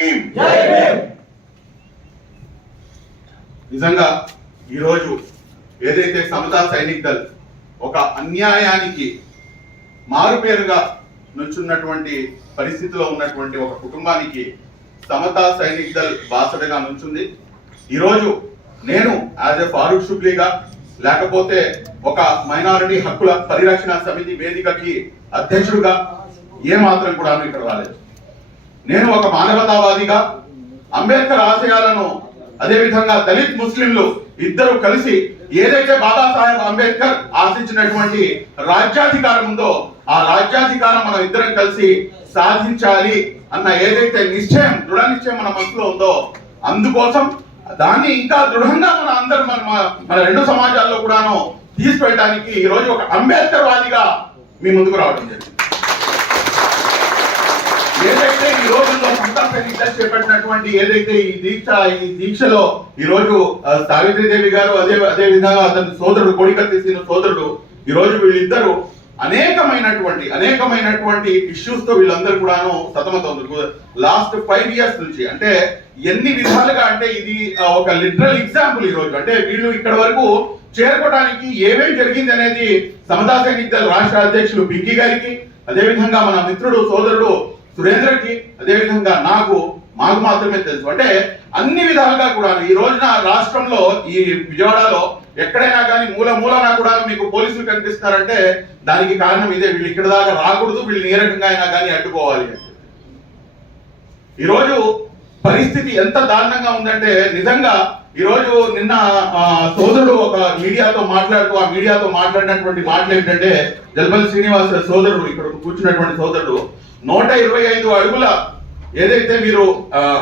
భీమ్ జై భీమ్. నిజంగా ఈరోజు ఏదైతే సమతా సైనిక్ దళ్ ఒక అన్యాయానికి మారుపేరుగా నుంచున్నటువంటి పరిస్థితిలో ఉన్నటువంటి ఒక కుటుంబానికి సమతా సైనిక్ దళ్ బాసటగా నుంచుంది. ఈరోజు నేను యాజ్ ఎ ఫారూక్ షుబ్లీగా, లేకపోతే ఒక మైనారిటీ హక్కుల పరిరక్షణ సమితి వేదికకి అధ్యక్షుడుగా ఏమాత్రం కూడా ఇక్కడ రాలేదు. నేను ఒక మానవతావాదిగా అంబేద్కర్ ఆశయాలను, అదేవిధంగా దళిత్ ముస్లింలు ఇద్దరు కలిసి ఏదైతే బాబాసాహెబ్ అంబేద్కర్ ఆశించినటువంటి రాజ్యాధికారం ఉందో ఆ రాజ్యాధికారం మనం ఇద్దరం కలిసి సాధించాలి అన్న ఏదైతే నిశ్చయం, దృఢ నిశ్చయం మన మనసులో ఉందో, అందుకోసం దాన్ని ఇంకా దృఢంగా మన అందరం మన రెండు సమాజాల్లో కూడాను తీసుకెళ్ళడానికి ఈ రోజు ఒక అంబేద్కర్ వాదిగా మీ ముందుకు రావడం జరిగింది. ఏదైతే ఈ రోజుల్లో సమతా సైనిక్ దళ్ చేపట్టినటువంటి ఏదైతే ఈ దీక్షలో ఈ రోజు సావిత్రిదేవి గారు, అదే విధంగా అతని సోదరుడు కోడికత్తి శ్రీను సోదరుడు, ఈ రోజు వీళ్ళిద్దరూ అనేకమైనటువంటి ఇష్యూస్ తో వీళ్ళందరూ కూడాను సతమతమవుతారు. లాస్ట్ 5 years నుంచి, అంటే ఎన్ని విధాలుగా, అంటే ఇది ఒక లిటరల్ ఎగ్జాంపుల్. ఈ రోజు అంటే వీళ్ళు ఇక్కడ వరకు చేరుకోవడానికి ఏమేం జరిగింది అనేది సమతా సైనిక్ దళ్ రాష్ట్ర అధ్యక్షులు బిగ్గి గారికి, అదేవిధంగా మన మిత్రుడు సోదరుడు సురేంద్రకి, అదేవిధంగా మాకు మాత్రమే తెలుసు. అంటే అన్ని విధాలుగా కూడా ఈ రోజున రాష్ట్రంలో ఈ విజయవాడలో ఎక్కడైనా కానీ మూలనా కూడా మీకు పోలీసులు కనిపిస్తున్నారంటే దానికి కారణం ఇదే. వీళ్ళు ఇక్కడ దాకా రాకూడదు, వీళ్ళు ఏ రకంగా అయినా కానీ అడ్డుకోవాలి అంటే. ఈరోజు పరిస్థితి ఎంత దారుణంగా ఉందంటే, నిజంగా ఈరోజు నిన్న సోదరుడు ఒక మీడియాతో మాట్లాడుతూ, ఆ మీడియాతో మాట్లాడినటువంటి మాటలు ఏంటంటే, జలపల్లి శ్రీనివాస సోదరుడు, ఇక్కడ కూర్చున్నటువంటి సోదరుడు, 125 అడుగుల ఏదైతే మీరు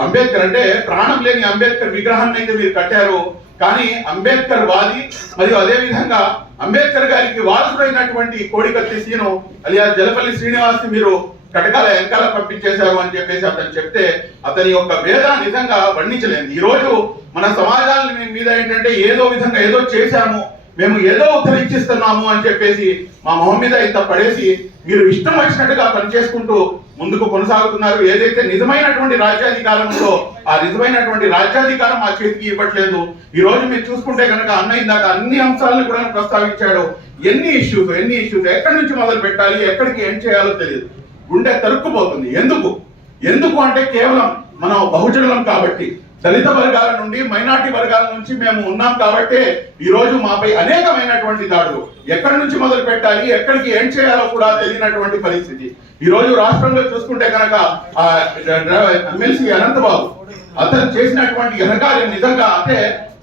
అంబేద్కర్, అంటే ప్రాణం లేని అంబేద్కర్ విగ్రహాన్ని అయితే మీరు కట్టారు, కానీ అంబేద్కర్ వాది మరియు అదే విధంగా అంబేద్కర్ గారికి వారసుడైనటువంటి కోడికత్తి శ్రీను అలియా జలపల్లి శ్రీనివాస్ మీరు కటకాల వెనకాల పంపించేశారు అని చెప్పేసి అతను చెప్తే అతని యొక్క వేదన నిజంగా వర్ణించలేదు. ఈ రోజు మన సమాజాల మీద ఏంటంటే ఏదో విధంగా ఏదో చేశాము, మేము ఏదో ఉద్ధరించిస్తున్నాము అని చెప్పేసి మా మొహం మీద ఇంత పడేసి మీరు ఇష్టం వచ్చినట్టుగా పనిచేసుకుంటూ ముందుకు కొనసాగుతున్నారు. ఏదైతే నిజమైనటువంటి రాజ్యాధికారం ఉందో ఆ నిజమైనటువంటి రాజ్యాధికారం మా చేతికి ఇవ్వట్లేదు. ఈ రోజు మీరు చూసుకుంటే కనుక అన్న ఇందాక అన్ని అంశాలను కూడా ప్రస్తావించాడు. ఎన్ని ఇష్యూస్ ఎక్కడి నుంచి మొదలు పెట్టాలి, ఎక్కడికి ఏం చేయాలో తెలియదు, గుండె తరుక్కుపోతుంది. ఎందుకు అంటే కేవలం మనం బహుజనులం కాబట్టి, దళిత వర్గాల నుండి, మైనార్టీ వర్గాల నుంచి మేము ఉన్నాం కాబట్టి ఈ రోజు మాపై అనేకమైనటువంటి దాడులు, ఎక్కడి నుంచి మొదలు పెట్టాలి, ఎక్కడికి ఏం చేయాలో కూడా తెలియనటువంటి పరిస్థితి. ఈ రోజు రాష్ట్రంలో చూసుకుంటే కనుక ఎమ్మెల్సీ అనంతబాబు అతను చేసినటువంటి ఘనకార్యం నిజంగా, అంటే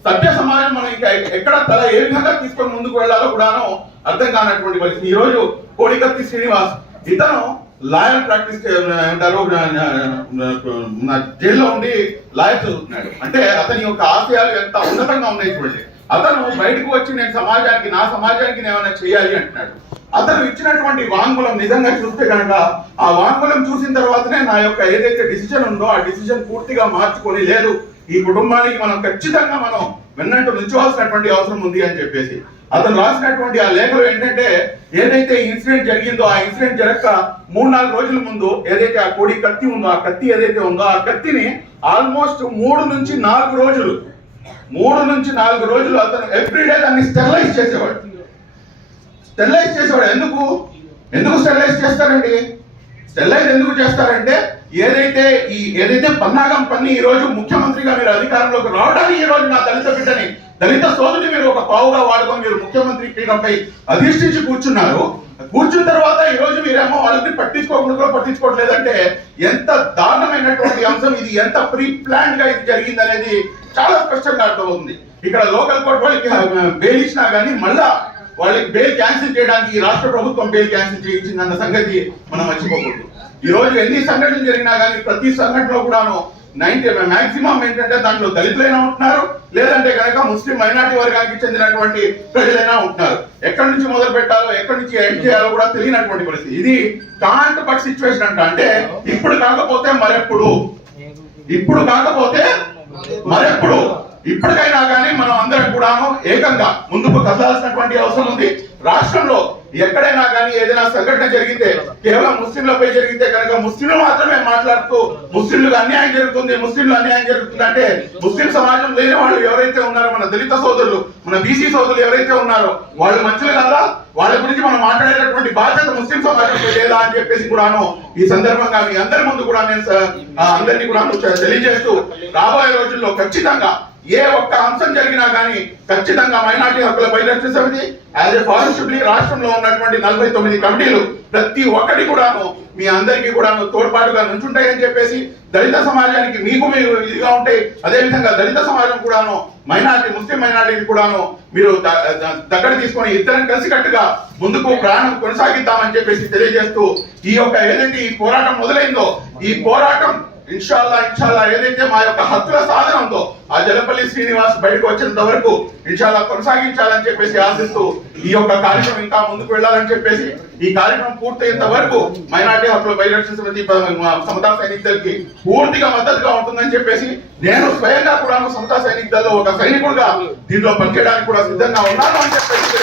సభ్య సమాజం మనం ఇంకా ఎక్కడ తల ఏ విధంగా తీసుకొని ముందుకు వెళ్లాలో కూడాను అర్థం కానటువంటి పరిస్థితి. ఈ రోజు కోడికత్తి శ్రీనివాస్ ఇతను లాయర్ ప్రాక్టీస్ అంటారు, జైల్లో ఉండి లాయర్ చదువుతున్నాడు. అంటే అతని యొక్క ఆశయాలు ఎంత ఉన్నతంగా ఉన్నాయి చూడండి. అతను బయటకు వచ్చి నేను సమాజానికి, నా సమాజానికి ఏమైనా చేయాలి అంటున్నాడు. అతను ఇచ్చినటువంటి వాంగ్మూలం నిజంగా చూస్తే కనుక ఆ వాంగ్మూలం చూసిన తర్వాతనే నా యొక్క ఏదైతే డిసిజన్ ఉందో ఆ డిసిజన్ పూర్తిగా మార్చుకొని, లేదు ఈ కుటుంబానికి మనం ఖచ్చితంగా మనం వెన్నట్టు నుంచోవాల్సినటువంటి అవసరం ఉంది అని చెప్పేసి అతను రాసినటువంటి ఆ లేఖలో ఏంటంటే, ఏదైతే ఇన్సిడెంట్ జరిగిందో ఆ ఇన్సిడెంట్ జరగక 3-4 రోజుల ముందు ఏదైతే ఆ కోడి కత్తి ఉందో, ఆ కత్తి ఏదైతే ఉందో ఆ కత్తిని ఆల్మోస్ట్ 3 నుంచి 4 రోజులు అతను ఎవ్రీడే దాన్ని స్టెరిలైజ్ చేసేవాడు. ఎందుకు స్టెరిలైజ్ చేస్తారండి? స్టెరిలైజ్ ఎందుకు చేస్తారంటే ఏదైతే పన్నాగం పన్ని ఈ రోజు ముఖ్యమంత్రిగా మీరు అధికారంలోకి రావడానికి ఈ రోజు నా దళిత బిడ్డని, దళిత సోదరుని మీరు ఒక పావుగా వాడుకొని మీరు ముఖ్యమంత్రి పీఠంపై అధిష్ఠించి కూర్చున్నారు. కూర్చున్న తర్వాత ఈ రోజు మీరేమో వాళ్ళని పట్టించుకోవట్లేదంటే ఎంత దారుణమైనటువంటి అంశం ఇది, ఎంత ప్రీ ప్లాన్ గా ఇది జరిగింది అనేది చాలా స్పష్టంగా అర్థమవుతుంది. ఇక్కడ లోకల్ కోర్టు వాళ్ళకి బెయిల్ ఇచ్చినా గానీ మళ్ళా వాళ్ళకి బెయిల్ క్యాన్సిల్ చేయడానికి ఈ రాష్ట్ర ప్రభుత్వం బెయిల్ క్యాన్సిల్ చేయించిందన్న సంగతి మనం మర్చిపోకూడదు. ఈ రోజు ఎన్ని సంఘటనలు జరిగినా కానీ ప్రతి సంఘటనలో కూడాను మాక్సిమం ఏంటంటే దాంట్లో దళితులైనా ఉంటున్నారు, లేదంటే కనుక ముస్లిం మైనార్టీ వర్గానికి చెందినటువంటి ప్రజలైనా ఉంటున్నారు. ఎక్కడి నుంచి మొదలు పెట్టాలో, ఎక్కడి నుంచి ఎండ్ చేయాలో కూడా తెలియనటువంటి పరిస్థితి. ఇది కాంట్ బట్ సిచ్యువేషన్ అంట. అంటే ఇప్పుడు కాకపోతే మరెప్పుడు ఇప్పటికైనా కానీ మనం అందరం కూడాను ఏకంగా ముందుకు కదలాల్సినటువంటి అవసరం ఉంది. రాష్ట్రంలో ఎక్కడైనా కానీ ఏదైనా సంఘటన జరిగితే కేవలం ముస్లింలపై జరిగితే కనుక ముస్లింలు మాత్రమే మాట్లాడుతూ ముస్లింలకు అన్యాయం జరుగుతుంది, ముస్లింలు అన్యాయం జరుగుతుంది అంటే ముస్లిం సమాజం లేని వాళ్ళు ఎవరైతే ఉన్నారో మన దళిత సోదరులు, మన బీసీ సోదరులు ఎవరైతే ఉన్నారో వాళ్ళు మంచులు కదా, వాళ్ళ గురించి మనం మాట్లాడేటటువంటి బాధ్యత ముస్లిం సమాజంలో లేదా అని చెప్పేసి కూడాను ఈ సందర్భంగా మీ అందరి ముందు కూడా నేను అందరినీ కూడా తెలియజేస్తూ రాబోయే రోజుల్లో ఖచ్చితంగా ఏ ఒక్క అంశం జరిగినా కానీ ఖచ్చితంగా మైనార్టీ హక్కుల పరిరక్షణ సమితి యాజ్ ఏ పాజిటివ్లీ రాష్ట్రంలో ఉన్నటువంటి 49 కమిటీలు ప్రతి ఒక్కటి కూడాను మీ అందరికీ కూడాను తోడ్పాటుగా నుంచుంటాయని చెప్పేసి దళిత సమాజానికి మీకు మీరు ఇదిగా ఉంటాయి. అదేవిధంగా దళిత సమాజం కూడాను ముస్లిం మైనార్టీని కూడాను మీరు దగ్గర తీసుకొని ఇద్దరం కలిసికట్టుగా ముందుకు ప్రాణం కొనసాగిద్దామని చెప్పేసి తెలియజేస్తూ ఈ యొక్క ఏదైతే ఈ పోరాటం మొదలైందో ఈ పోరాటం ఇన్షాల్లా ఏదైతే మా యొక్క హక్కుల సాధన ఉందో ఆ జలపల్లి శ్రీనివాస్ బయటకు వచ్చేంత వరకు ఇన్షాల్లా కొనసాగించాలని చెప్పేసి ఆశిస్తూ ఈ యొక్క కార్యక్రమం ఇంకా ముందుకు వెళ్ళాలని చెప్పేసి ఈ కార్యక్రమం పూర్తయ్యేంత వరకు మైనార్టీ హక్కుల పరిరక్షణ సమితి సమతా సైనిక్ దళకి పూర్తిగా మద్దతుగా ఉంటుందని చెప్పేసి నేను స్వయంగా కూడా సమతా సైనిక్ దళలో ఒక సైనికుడుగా దీనిలో పనిచేయడానికి కూడా సిద్ధంగా ఉన్నాను అని చెప్పేసి